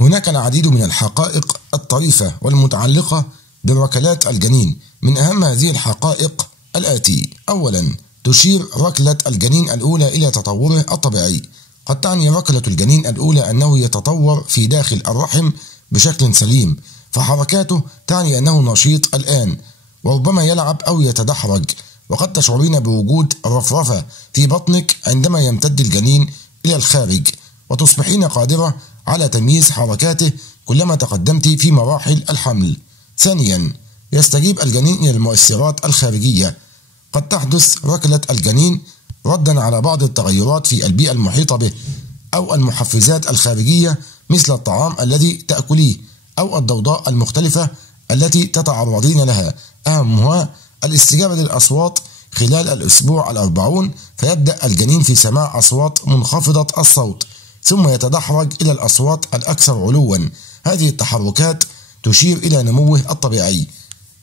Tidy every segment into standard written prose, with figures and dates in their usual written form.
هناك العديد من الحقائق الطريفة والمتعلقة بركلات الجنين. من أهم هذه الحقائق الآتي: أولا، تشير ركلة الجنين الأولى إلى تطوره الطبيعي. قد تعني ركلة الجنين الأولى أنه يتطور في داخل الرحم بشكل سليم، فحركاته تعني أنه نشيط الآن، وربما يلعب أو يتدحرج. وقد تشعرين بوجود رفرفة في بطنك عندما يمتد الجنين إلى الخارج، وتصبحين قادرة على تمييز حركاته كلما تقدمت في مراحل الحمل. ثانيا، يستجيب الجنين إلى المؤثرات الخارجية. قد تحدث ركلة الجنين ردا على بعض التغيرات في البيئة المحيطة به، أو المحفزات الخارجية مثل الطعام الذي تأكليه أو الضوضاء المختلفة التي تتعرضين لها. أهمها الاستجابة للأصوات خلال الأسبوع 40، فيبدأ الجنين في سماع أصوات منخفضة الصوت، ثم يتدحرج إلى الأصوات الأكثر علوا. هذه التحركات تشير إلى نموه الطبيعي.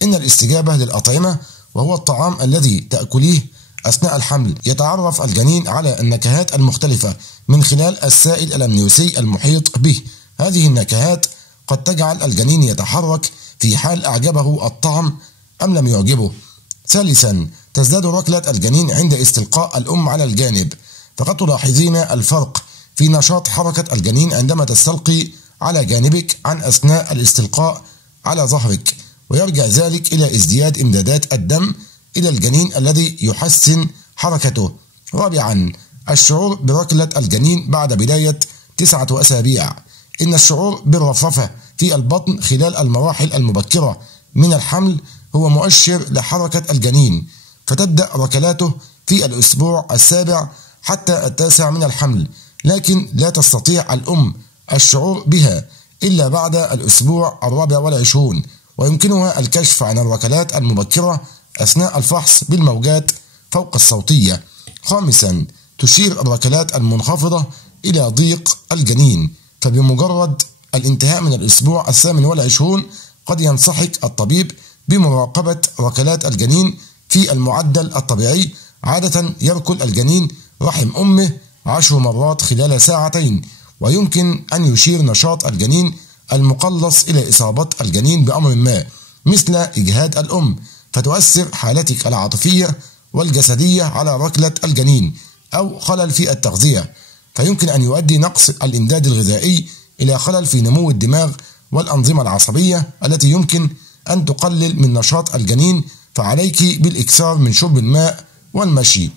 إن الاستجابة للأطعمة، وهو الطعام الذي تأكليه أثناء الحمل، يتعرف الجنين على النكهات المختلفة من خلال السائل الأمنيوسي المحيط به. هذه النكهات قد تجعل الجنين يتحرك في حال أعجبه الطعم أم لم يعجبه. ثالثا، تزداد ركلة الجنين عند استلقاء الأم على الجانب، فقد تلاحظين الفرق في نشاط حركة الجنين عندما تستلقي على جانبك عن أثناء الاستلقاء على ظهرك، ويرجع ذلك إلى ازدياد إمدادات الدم إلى الجنين الذي يحسن حركته. رابعا، الشعور بركلة الجنين بعد بداية 9 أسابيع. إن الشعور بالرفرفة في البطن خلال المراحل المبكرة من الحمل هو مؤشر لحركة الجنين، فتبدأ ركلاته في الأسبوع 7 حتى 9 من الحمل، لكن لا تستطيع الأم الشعور بها إلا بعد الأسبوع 24، ويمكنها الكشف عن الركلات المبكرة أثناء الفحص بالموجات فوق الصوتية. خامسا، تشير الركلات المنخفضة إلى ضيق الجنين، فبمجرد الانتهاء من الأسبوع 28 قد ينصحك الطبيب بمراقبة ركلات الجنين في المعدل الطبيعي. عادة يركل الجنين رحم أمه 10 مرات خلال 2 ساعة، ويمكن أن يشير نشاط الجنين المقلص إلى إصابة الجنين بأمر ما، مثل إجهاد الأم، فتؤثر حالتك العاطفية والجسدية على ركلة الجنين، أو خلل في التغذية، فيمكن أن يؤدي نقص الإمداد الغذائي إلى خلل في نمو الدماغ والأنظمة العصبية التي يمكن أن تقلل من نشاط الجنين. فعليك بالإكثار من شرب الماء والمشي،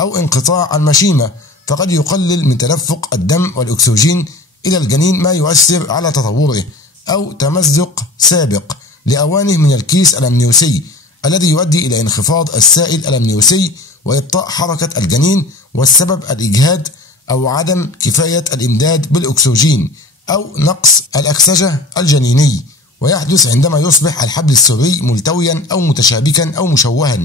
أو انقطاع المشيمة، فقد يقلل من تدفق الدم والأكسجين إلى الجنين، ما يؤثر على تطوره. أو تمزق سابق لأوانه من الكيس الأمنيوسي الذي يؤدي إلى انخفاض السائل الأمنيوسي وإبطاء حركة الجنين، والسبب الإجهاد أو عدم كفاية الإمداد بالأكسجين، أو نقص الأكسجة الجنيني، ويحدث عندما يصبح الحبل السري ملتويا أو متشابكا أو مشوها،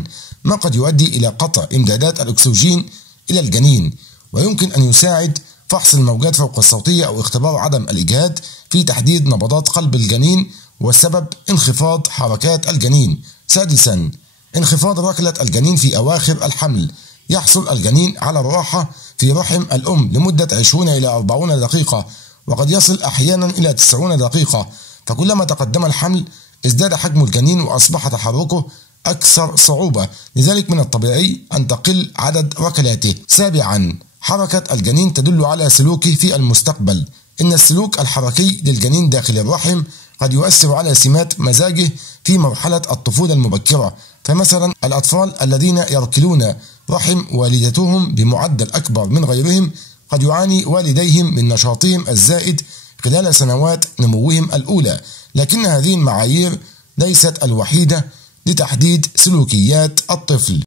ما قد يؤدي إلى قطع إمدادات الأكسجين إلى الجنين. ويمكن أن يساعد فحص الموجات فوق الصوتية أو اختبار عدم الإجهاد في تحديد نبضات قلب الجنين والسبب انخفاض حركات الجنين. سادسا، انخفاض ركلة الجنين في أواخر الحمل. يحصل الجنين على الراحة في رحم الأم لمدة 20 إلى 40 دقيقة، وقد يصل أحيانا إلى 90 دقيقة، فكلما تقدم الحمل ازداد حجم الجنين وأصبح تحركه أكثر صعوبة، لذلك من الطبيعي أن تقل عدد ركلاته. سابعا، حركة الجنين تدل على سلوكه في المستقبل. إن السلوك الحركي للجنين داخل الرحم قد يؤثر على سمات مزاجه في مرحلة الطفولة المبكرة. فمثلا الأطفال الذين يركلون رحم والدتهم بمعدل أكبر من غيرهم قد يعاني والديهم من نشاطهم الزائد خلال سنوات نموهم الأولى، لكن هذه المعايير ليست الوحيدة لتحديد سلوكيات الطفل.